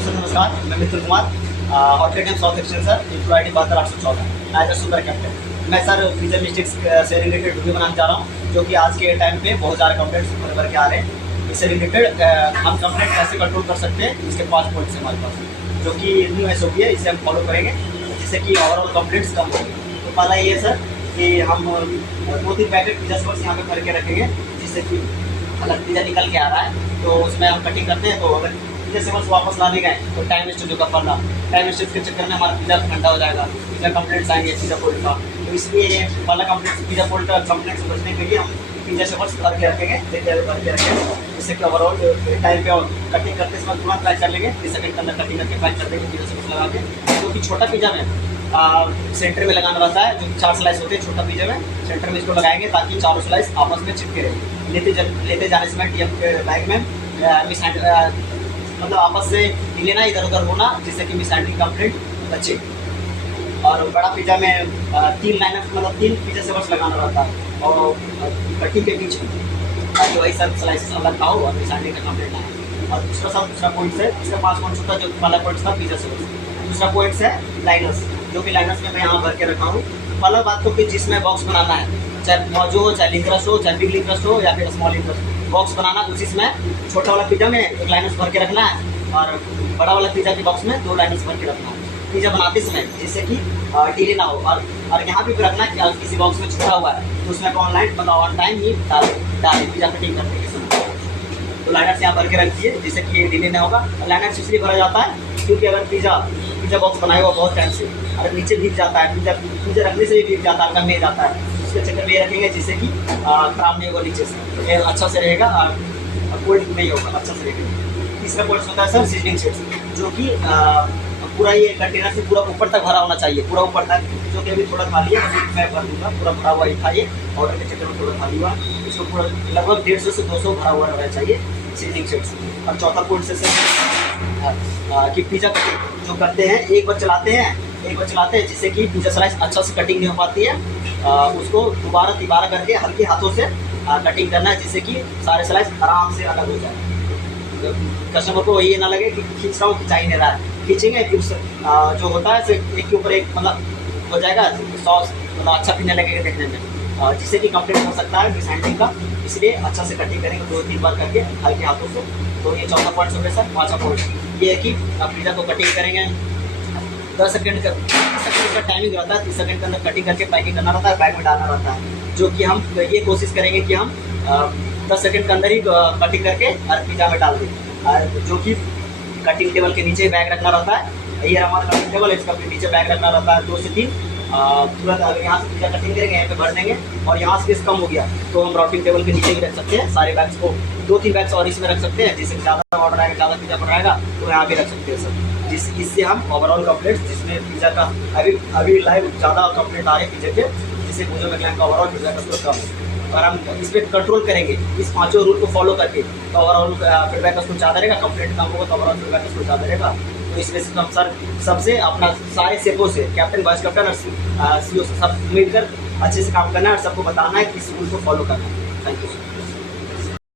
Hello sir, नमस्कार। मैं मिथुन कुमार, ऑटोडेम south extension sir, employee I D 72,814 as a super captain. मैं सर वीजा मिस्टेक्स से रिलेटेड वीडियो बनाना चाह रहा हूँ, जो कि आज के टाइम पे बहुत ज़्यादा कंप्लेंट्स भर के आ रहे हैं। इससे रिलेटेड हम कंप्लेंट कैसे कंट्रोल कर सकते हैं, इसके 5 पॉइंट्स हमारे पास, जो कि न्यू SOP है, इसे हम फॉलो करेंगे जिससे कि ओवरऑल कंप्लेंट्स कम होंगे। तो पहला ये है सर कि हम 2-3 पैकेट पिज़्ज़ा सॉस यहाँ पे भर के रखेंगे, जिससे कि अगर पिज़्ज़ा निकल के आ रहा है तो उसमें हम कटिंग करते हैं। तो अगर पिज़्ज़ा सॉस वापस लाने गए तो टाइम वेस्ट जो कर पड़ना, टाइम वेस्ट के चक्कर में हमारा पिज़्ज़ा ठंडा हो जाएगा, पिज़्ज़ा कंप्लेंट्स आएंगे पिज़्ज़ा फोल्ड का। तो इसलिए पहला कंप्लेंट्स पिज़्ज़ा फोल्ड का कंप्लेंट्स से बचने के लिए हम पिज़्ज़ा सॉस भर के रखेंगे, भर के रखेंगे, जिससे कि ओवरऑल टाइम पे कटिंग करते समय तुरंत पैक कर लेंगे, 30 सेकंड के अंदर कटिंग करके पैक कर देंगे पिज़्ज़ा सॉस लगा के। जो कि छोटा पिज़्ज़ा में सेंटर में लगाना रहता है, जो कि 4 स्लाइस होते हैं छोटा पिज़्ज़ा में, सेंटर में इसको लगाएंगे ताकि चारों स्लाइस आपस में चिपके रहे। लेते जाने समय बैग में मतलब आपस से हिलना, इधर उधर होना, जिससे कि मिस हैंडलिंग कंप्लेंट बचे। और बड़ा पिज़्ज़ा में 3 लाइनर मतलब 3 पिज़्ज़ा सॉस लगाना रहता है और कटिंग के बीच में, ताकि वही सब स्लाइसेस अलग ना हो और मिस हैंडलिंग का कंप्लेंट ना आए। और दूसरा पॉइंट है, इसका 5 पॉइंट होता है, जो पहला पॉइंट था पिज़्ज़ा सॉस। दूसरा पॉइंट है लाइनर्स, जो कि लाइनर्स में मैं यहाँ भर के रखा हूँ। पहला बात तो कि जिसमें बॉक्स बनाना है, चाहे मौजो हो, चाहे लिंक्रस हो, चाहे बिग लिंक्रस हो या फिर स्मॉल लिंक्रस, बॉक्स बनाना उसी में छोटा वाला पिज़्ज़ा में 1 लाइनर्स भर के रखना है और बड़ा वाला पिज़्ज़ा के बॉक्स में 2 लाइनर्स भर के रखना है पिज़्ज़ा बनाते समय, जिससे कि डिले ना हो। और यहाँ पे भी रखना है कि किसी बॉक्स में छुटा हुआ है तो उसमें ऑनलाइन मतलब ऑन टाइम ही डाले पिज़्ज़ा कटिंग करने के समय। तो लाइनर्स यहाँ भर के रख दिए, जिससे कि ये डिले ना होगा। लाइनर्स इसलिए भरा जाता है क्योंकि अगर पिज़्ज़ा बॉक्स बनाया हुआ बहुत टाइम से अगर नीचे भीग जाता है, पिज़्ज़ा रखने से भी भीग जाता है, गंदे जाता है, उसके चक्कर में ये रखेंगे जिससे कि खराब नहीं होगा नीचे से, ये अच्छा से रहेगा और कोल्ड नहीं होगा, अच्छा से रहेगा। तीसरा पॉइंट होता है सर सीजनिंग शीट्स, जो कि पूरा ये कंटेनर से पूरा ऊपर तक भरा होना चाहिए, पूरा ऊपर तक, जो कि अभी थोड़ा खाली है, अभी मैं भर दूँगा। पूरा भरा हुआ ही खाइए, ऑर्डर के चक्कर में थोड़ा खाली हुआ, इसको पूरा लगभग 150 से 200 भरा हुआ रहना चाहिए सीजनिंग शीट्स। और चौथा पॉइंट से कि पिज़्ज़ा कटिंग जो करते हैं, एक बार चलाते हैं जिससे कि पिज़्ज़ा स्लाइस अच्छा से कटिंग नहीं हो पाती है। उसको दोबारा करके हल्के हाथों से कटिंग करना है, जिससे कि सारे स्लाइस आराम से अलग हो जाए। कस्टमर को ये ना लगे कि खींच रहा हूँ, खिंचा ही नहीं रहा है। खींचेंगे फिर जो होता है एक के ऊपर एक मतलब हो जाएगा, सॉस मतलब अच्छा पीने लगेगा देखने में, जिससे कि कंप्लेंट हो सकता है मिस हैंडलिंग का। इसलिए अच्छा से कटिंग करेंगे 2-3 बार करके हल्के हाथों से। तो ये चौथा पॉइंट हो गया सर। 5वां पॉइंट ये है कि आप पिज़्ज़ा को कटिंग करेंगे 10 सेकंड का टाइमिंग रहता है, 30 सेकंड के अंदर कटिंग करके पैकिंग करना रहता है, बैग में डालना रहता है। जो कि हम ये कोशिश करेंगे कि हम 10 सेकंड के अंदर ही कटिंग करके और पिज़्ज़ा में डाल दें। जो कि कटिंग टेबल के नीचे बैग रखना रहता है, ये हमारा कटिंग टेबल है, इसका नीचे बैग रखना रहता है 2 से 3। तुरंत अगर यहाँ से पिज़्ज़ा कटिंग करेंगे, यहाँ पे भर देंगे और यहाँ स्पेस कम हो गया तो हम राउटिंग टेबल के नीचे भी रख सकते हैं सारे बैग्स को। 2-3 बैग्स और इसमें रख सकते हैं, जिससे ज़्यादा ऑर्डर आएगा, ज़्यादा पिज़्ज़ा बनाएगा तो यहाँ भी रख सकते हैं सर। इससे हम ओवरऑल कंप्लेंट्स, जिसमें पिज़्ज़ा का अभी लाइव ज़्यादा कंप्लेंट आ रहे हैं पिज़्ज़ा के, जिससे मुझे क्लाइंट का ओवरऑल पिज़्ज़ा का स्कोर कम है। और हम इस पर कंट्रोल करेंगे इस 5 रूल को फॉलो करके, तो ओवरऑल फीडबैक का स्कोर ज़्यादा रहेगा, कंप्लेंट कम होगा तो ओवरऑल फीडबैक का स्कोर ज़्यादा रहेगा। तो इसमें से हम सर सबसे अपना सारे सेपों से कैप्टन, वाइस कैप्टन और CEO से सब मिलकर अच्छे से काम करना है और सबको बताना है कि इस रूल को फॉलो करना है। Thank you sir.